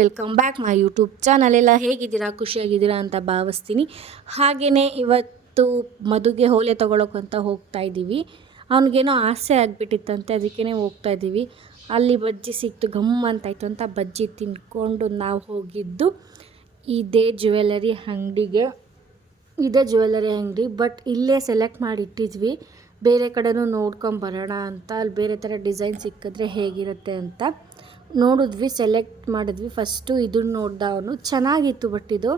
Welcome back my YouTube channel ಎಲ್ಲ ಹೇಗಿದ್ದೀರಾ? ಖುಷಿಯಾಗಿದ್ದೀರಾ ಅಂತ ಭಾವಿಸ್ತೀನಿ. ಹಾಗೆಯೇ ಇವತ್ತು ಮದುಗೆ ಹೋಲೆ ತೊಗೊಳಕ್ಕಂತ ಹೋಗ್ತಾ ಇದ್ದೀವಿ. ಅವ್ನಿಗೇನೋ ಆಸೆ ಆಗಿಬಿಟ್ಟಿತ್ತಂತೆ ಅದಕ್ಕೇ ಹೋಗ್ತಾ ಇದ್ದೀವಿ. ಅಲ್ಲಿ ಬಜ್ಜಿ ಸಿಕ್ತು ಗಮ್ ಅಂತಾಯ್ತು ಅಂತ ಬಜ್ಜಿ ತಿನ್ಕೊಂಡು ನಾವು ಹೋಗಿದ್ದು ಇದೇ ಜ್ಯುವೆಲರಿ ಅಂಗಡಿಗೆ. ಇದೇ ಜ್ಯುವೆಲರಿ ಅಂಗಡಿ, ಬಟ್ ಇಲ್ಲೇ ಸೆಲೆಕ್ಟ್ ಮಾಡಿಟ್ಟಿದ್ವಿ. ಬೇರೆ ಕಡೆನೂ ನೋಡ್ಕೊಂಬರೋಣ ಅಂತ, ಅಲ್ಲಿ ಬೇರೆ ಥರ ಡಿಸೈನ್ ಸಿಕ್ಕಿದ್ರೆ ಹೇಗಿರುತ್ತೆ ಅಂತ. ನೋಡಿದ್ವಿ ಸೆಲೆಕ್ಟ್ ಮಾಡಿದ್ವಿ. ಫಸ್ಟು ಇದನ್ನ ನೋಡ್ದ ಅವನು. ಚೆನ್ನಾಗಿತ್ತು ಬಟ್ ಇದು.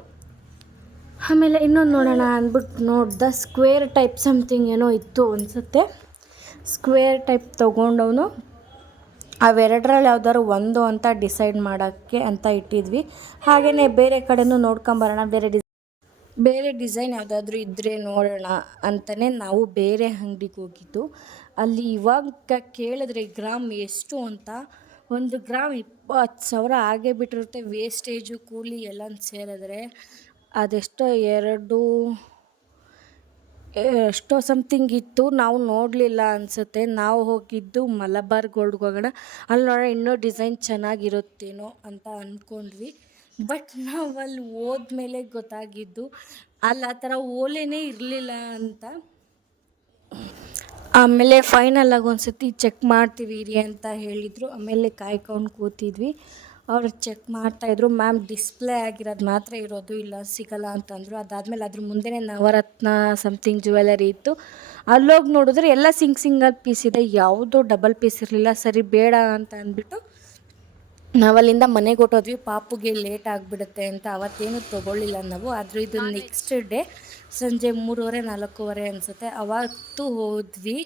ಆಮೇಲೆ ಇನ್ನೊಂದು ನೋಡೋಣ ಅಂದ್ಬಿಟ್ಟು ನೋಡ್ದ ಸ್ಕ್ವೇರ್ ಟೈಪ್ ಸಮಥಿಂಗ್ ಏನೋ ಇತ್ತು ಅನಿಸುತ್ತೆ. ಸ್ಕ್ವೇರ್ ಟೈಪ್ ತೊಗೊಂಡವನು. ಅವೆರಡರಲ್ಲಿ ಯಾವ್ದಾದ್ರು ಒಂದು ಅಂತ ಡಿಸೈಡ್ ಮಾಡೋಕ್ಕೆ ಅಂತ ಇಟ್ಟಿದ್ವಿ. ಹಾಗೆಯೇ ಬೇರೆ ಕಡೆನೂ ನೋಡ್ಕೊಂಬರೋಣ ಬೇರೆ ಡಿಸ್, ಬೇರೆ ಡಿಸೈನ್ ಯಾವುದಾದ್ರೂ ಇದ್ದರೆ ನೋಡೋಣ ಅಂತಲೇ ನಾವು ಬೇರೆ ಅಂಗಡಿಗೆ ಹೋಗಿದ್ದು. ಅಲ್ಲಿ ಇವಾಗ ಕೇಳಿದ್ರೆ ಗ್ರಾಮ್ ಎಷ್ಟು ಅಂತ ಒಂದು ಗ್ರಾಮ್ ಇಪ್ಪತ್ತು ಸಾವಿರ ಆಗೇ ಬಿಟ್ಟಿರುತ್ತೆ. ವೇಸ್ಟೇಜು ಕೂಲಿ ಎಲ್ಲ ಸೇರಿದ್ರೆ ಅದೆಷ್ಟೋ ಎರಡು, ಎಷ್ಟೋ ಸಮಥಿಂಗ್ ಇತ್ತು. ನಾವು ನೋಡಲಿಲ್ಲ ಅನಿಸುತ್ತೆ. ನಾವು ಹೋಗಿದ್ದು ಮಲಬಾರ್ ಗೋಲ್ಡ್ಗೆ ಹೋಗೋಣ ಅಲ್ಲಿ ನೋಡೋಣ ಇನ್ನೂ ಡಿಸೈನ್ ಚೆನ್ನಾಗಿರುತ್ತೇನೋ ಅಂತ ಅಂದ್ಕೊಂಡ್ವಿ ಬಟ್ ನಾವು ಅಲ್ಲಿ ಹೋದ್ಮೇಲೆ ಗೊತ್ತಾಗಿದ್ದು, ಅಲ್ಲಿ ಆ ಥರ ಓಲೆನೇ ಇರಲಿಲ್ಲ ಅಂತ ಆಮೇಲೆ ಫೈನಲ್ ಆಗಿ ಒಂದು ಸತಿ ಚೆಕ್ ಮಾಡ್ತೀವಿ ಇರಿ ಅಂತ ಹೇಳಿದರು. ಆಮೇಲೆ ಕಾಯ್ಕೊಂಡು ಕೂತಿದ್ವಿ. ಅವ್ರು ಚೆಕ್ ಮಾಡ್ತಾಯಿದ್ರು ಮ್ಯಾಮ್ ಡಿಸ್ಪ್ಲೇ ಆಗಿರೋದು ಮಾತ್ರ ಇರೋದು ಇಲ್ಲ, ಸಿಗಲ್ಲ ಅಂತಂದರು. ಅದಾದಮೇಲೆ ಅದ್ರ ಮುಂದೆನೇ ನವರತ್ನ ಸಮಥಿಂಗ್ ಜ್ಯುವೆಲರಿ ಇತ್ತು. ಅಲ್ಲೋಗಿ ನೋಡಿದ್ರೆ ಎಲ್ಲ ಸಿಂಗ್ ಸಿಂಗಲ್ ಪೀಸ್ ಇದೆ. ಯಾವುದೂ ಡಬಲ್ ಪೀಸ್ ಇರಲಿಲ್ಲ. ಸರಿ, ಬೇಡ ಅಂತ ಅಂದ್ಬಿಟ್ಟು ನಾವಲ್ಲಿಂದ ಮನೆಗೆ ಹೊಟ್ಟೋದ್ವಿ ಪಾಪುಗೆ ಲೇಟ್ ಆಗಿಬಿಡುತ್ತೆ ಅಂತ ಅವತ್ತೇನು ತೊಗೊಳ್ಳಿಲ್ಲ ನಾವು. ಆದರೂ ಇದು ನೆಕ್ಸ್ಟ್ ಡೇ ಸಂಜೆ ಮೂರುವರೆ ನಾಲ್ಕೂವರೆ ಅನಿಸುತ್ತೆ. ಅವತ್ತು ಹೋದ್ವಿ.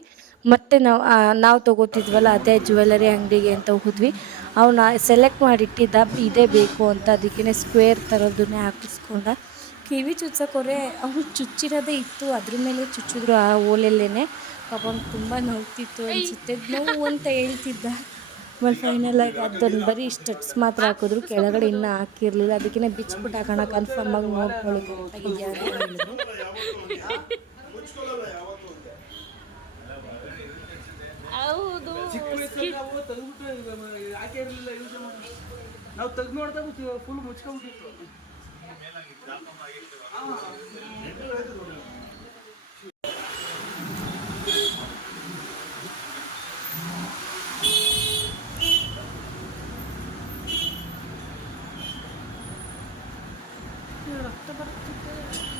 ಮತ್ತು ನಾವು ನಾವು ತೊಗೋತಿದ್ವಲ್ಲ ಅದೇ ಜ್ಯುವೆಲರಿ ಅಂಗಡಿಗೆ ಅಂತ ಹೋದ್ವಿ. ಅವನ್ನ ಸೆಲೆಕ್ಟ್ ಮಾಡಿಟ್ಟಿದ್ದ ಇದೇ ಬೇಕು ಅಂತ ಅದಕ್ಕೇ ಸ್ಕ್ವೇರ್ ಥರದನ್ನೇ ಹಾಕಿಸ್ಕೊಂಡ. ಕಿವಿ ಚುಚ್ಚೋಕೋರೆ ಅವ್ನು ಚುಚ್ಚಿರೋದೇ ಇತ್ತು. ಅದ್ರ ಮೇಲೆ ಚುಚ್ಚಿದ್ರು ಆ ಓಲೆಲ್ಲೇ ಪಾಪ ತುಂಬ ನೋವ್ತಿತ್ತು ಅನಿಸುತ್ತೆ. ನೋವು ಅಂತ ಹೇಳ್ತಿದ್ದ. ಆಮೇಲೆ ಫೈನಲ್ ಆಗಿ ಅದನ್ನು ಬರೀ ಸ್ಟೆಟ್ಸ್ ಮಾತ್ರ ಹಾಕಿದ್ರು. ಕೆಳಗಡೆ ಇನ್ನೂ ಹಾಕಿರಲಿಲ್ಲ. ಅದಕ್ಕಿಂತ ಬಿಚ್ಬಿಟ್ಟು ಹಾಕೋಣ ಕನ್ಫರ್ಮ್ ಆಗಿ ನೋಡ್ಕೊಳ್ಳಿ ಕರೆಕ್ಟಾಗಿದೆಯಾ ಅಂತ ಹೇಳಿದ್ರು. ಹೌದು ನಾವು ನಾವು ತೆಗ್ದು ನೋಡ್ದಾಗ ಫುಲ್ ಮುಚ್ಕೊಂಡ್ಬಿಟ್ಟಿತ್ತು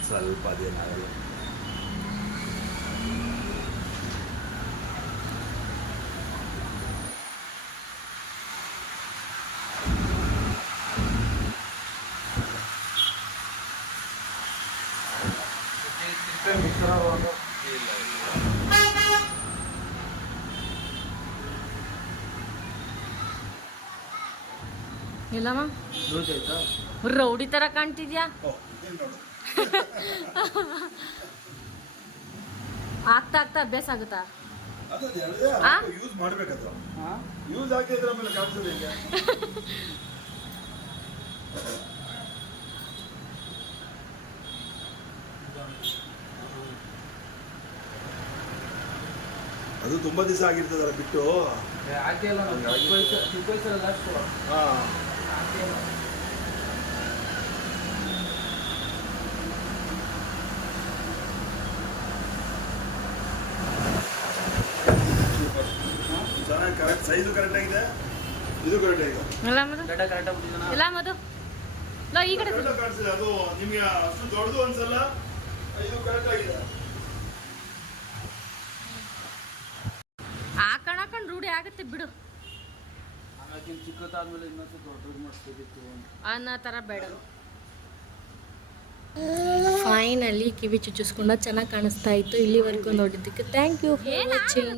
ಸ್ವಲ್ಪ ದಿನ ಇಲ್ಲಮ್ಮ ರೌಡಿ ಥರ ಕಾಣ್ತಿದ್ಯಾ? ಆಗ್ತಾ ಆಗ್ತಾ ಅಭ್ಯಾಸ ಆಗುತ್ತಾ? ಯೂಸ್ ಮಾಡ್ಬೇಕದು. ಹಾಂ ಯೂಸ್ ಆಗಿದ್ರೆ ಆಮೇಲೆ ಅದು ತುಂಬಾ ದಿವಸ ಆಗಿರ್ತದಲ್ಲ ಬಿಟ್ಟು? ಯಾಕೆ ಇಲ್ಲ ನಾವು ಚಿಕ್ಕ ವಯಸ್ಸು ಚಿಕ್ಕ ವಯಸ್ಸಲ್ಲಿ ಲಾಸ್ಟು ಹಾ ಚೆನ್ನಾಗಿ ಕರೆಕ್ಟ್ ಸೈಜು ಕರೆಕ್ಟ್ ಆಗಿದೆ. ಇದು ಕರೆಕ್ಟ್ ಆಗಿದೆ. ಇಲ್ಲ ಮದು ಗಡ್ಡ ಕರೆಕ್ಟಾಗಿ ಬಿಟ್ಟಿದ್ದಾನ ಇಲ್ಲ ಮದು ಲೋ ಈ ಕಡೆ ಕರೆಕ್ಟ್ ಕಾಣಿಸಿದೆ ಅದು ನಿಮ್ಗೆ ಅಷ್ಟು ದೊಡ್ಡದು ಅನ್ಸಲ್ಲ. ಇದು ಕರೆಕ್ಟ್ ಆಗಿದೆ. ಹಾಕೊಂಡು ಹಾಕೊಂಡು ರೂಢಿ ಆಗುತ್ತೆ ಬಿಡು. ಆಮೇಲೆ ಚಿಕ್ಕದಾದ್ಮೇಲೆ ಇನ್ನೊಂದು ದೊಡ್ಡದು ಮಾಡಿಸ್ಬೇಕಿತ್ತು ಅನ್ನೋ ಥರ ಬೇಡ. ಫೈನಲಿ ಕಿವಿ ಚುಚ್ಚಿಸ್ಕೊಂಡ ಚೆನ್ನಾಗಿ ಕಾಣಿಸ್ತಾ ಇತ್ತು. ಇಲ್ಲಿವರೆಗೂ ನೋಡಿದ್ದಕ್ಕೆ ಥ್ಯಾಂಕ್ ಯು ಫಾರ್ ವಾಚಿಂಗ್